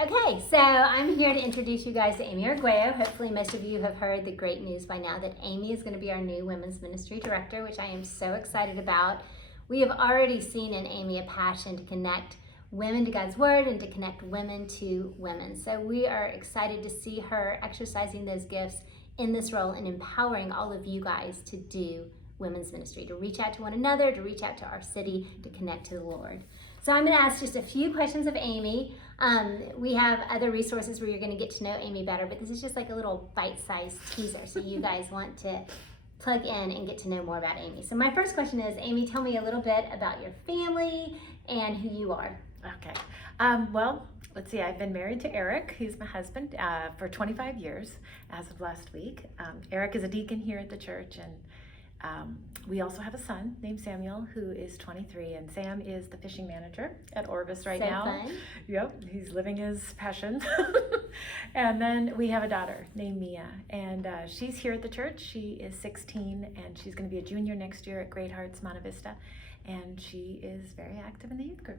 Okay, so I'm here to introduce you guys to Amy Arguello. Hopefully, most of you have heard the great news by now that Amy is going to be our new Women's Ministry Director, which I am so excited about. We have already seen in Amy a passion to connect women to God's Word and to connect women to women. So we are excited to see her exercising those gifts in this role and empowering all of you guys to do women's ministry, to reach out to one another, to reach out to our city, to connect to the Lord. So I'm going to ask just a few questions of Amy. We have other resources where you're going to get to know Amy better, but this is just like a little bite-sized teaser, so you guys want to plug in and get to know more about Amy. So my first question is, Amy, tell me a little bit about your family and who you are. Okay. Well, let's see. I've been married to Eric. He's my husband for 25 years as of last week. Eric is a deacon here at the church, and we also have a son named Samuel who is 23, and Sam is the fishing manager at Orvis right now. Fun. Yep, he's living his passion. And then we have a daughter named Mia, and she's here at the church. She is 16, and she's going to be a junior next year at Great Hearts Monte Vista, and she is very active in the youth group.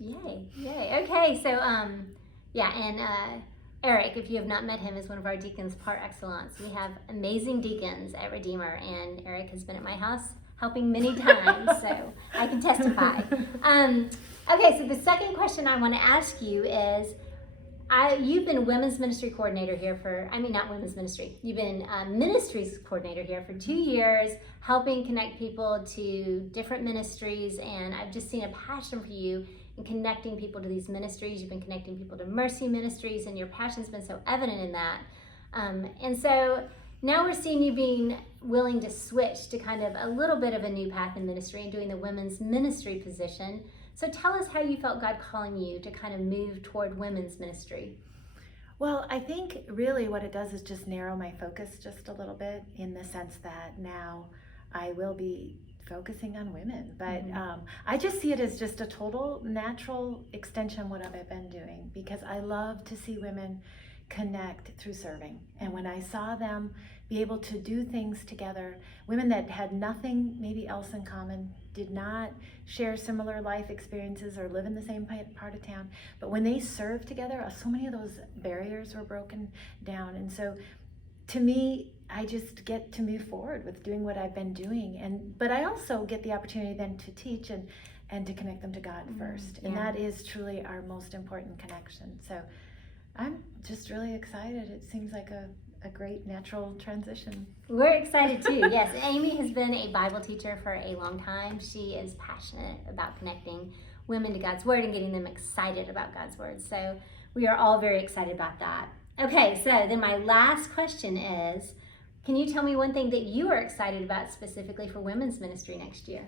Yay, yay. Okay, so Eric, if you have not met him, is one of our deacons par excellence. We have amazing deacons at Redeemer, and Eric has been at my house helping many times, so I can testify. Okay, so the second question I want to ask you is, you've been women's ministry coordinator here not women's ministry, you've been ministries coordinator here for 2 years, helping connect people to different ministries, and I've just seen a passion for you in connecting people to these ministries. You've been connecting people to Mercy Ministries, and your passion's been so evident in that. And so now we're seeing you being willing to switch to kind of a little bit of a new path in ministry and doing the women's ministry position. So tell us how you felt God calling you to kind of move toward women's ministry. Well, I think really what it does is just narrow my focus just a little bit, in the sense that now I will be focusing on women, but I just see it as just a total natural extension of what I've been doing, because I love to see women connect through serving. And when I saw them be able to do things together, women that had nothing maybe else in common, did not share similar life experiences or live in the same part of town, but when they served together, so many of those barriers were broken down. And so to me, I just get to move forward with doing what I've been doing, but I also get the opportunity then to teach and to connect them to God first. And that is truly our most important connection. So I'm just really excited. It seems like a great natural transition. We're excited too. Yes, Amy has been a Bible teacher for a long time. She is passionate about connecting women to God's Word and getting them excited about God's Word. So we are all very excited about that. Okay, so then my last question is, can you tell me one thing that you are excited about specifically for women's ministry next year?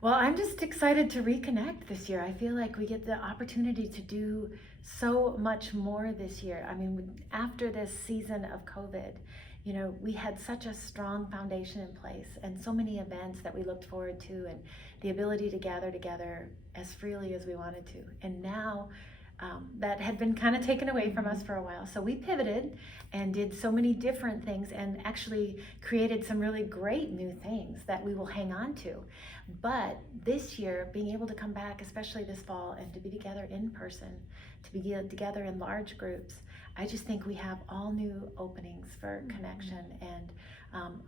Well, I'm just excited to reconnect this year. I feel like we get the opportunity to do so much more this year. I mean, after this season of COVID, we had such a strong foundation in place, and so many events that we looked forward to, and the ability to gather together as freely as we wanted to. And now that had been kind of taken away from us for a while. So we pivoted and did so many different things, and actually created some really great new things that we will hang on to. But this year, being able to come back, especially this fall, and to be together in person, to be together in large groups, I just think we have all new openings for connection. And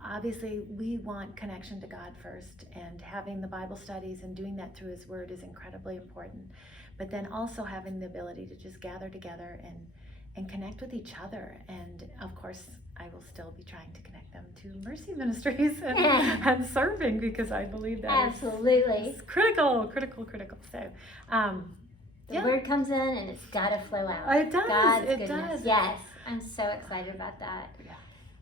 obviously we want connection to God first, and having the Bible studies and doing that through His Word is incredibly important. But then also having the ability to just gather together and connect with each other. And of course, I will still be trying to connect them to Mercy Ministries and serving, because I believe that absolutely is critical. So the word comes in and it's got to flow out. It does. God's it goodness. does. Yes, I'm so excited about that. Yeah.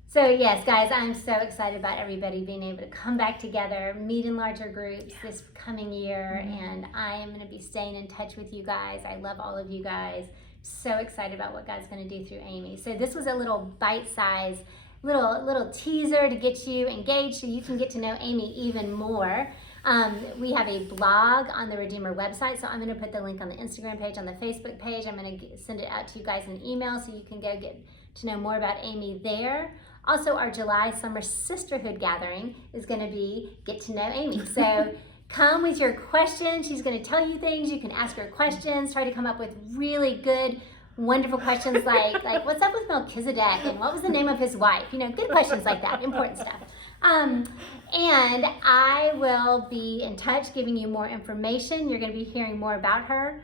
So yes, guys, I'm so excited about everybody being able to come back together, meet in larger groups this coming year, and I am going to be staying in touch with you guys. I love all of you guys. So excited about what God's going to do through Amy. So this was a little bite-sized, little teaser to get you engaged so you can get to know Amy even more. We have a blog on the Redeemer website, so I'm going to put the link on the Instagram page, on the Facebook page. I'm going to send it out to you guys in email so you can go get to know more about Amy there. Also, our July Summer Sisterhood Gathering is going to be Get to Know Amy. So come with your questions. She's going to tell you things. You can ask her questions. Try to come up with really good wonderful questions like what's up with Melchizedek and what was the name of his wife? Good questions like that, important stuff. And I will be in touch giving you more information. You're going to be hearing more about her.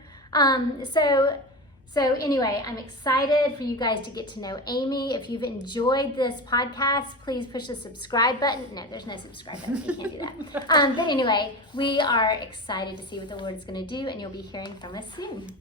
So anyway, I'm excited for you guys to get to know Amy. If you've enjoyed this podcast, please push the subscribe button. No, there's no subscribe button. You can't do that. But anyway, we are excited to see what the Lord is going to do, and you'll be hearing from us soon.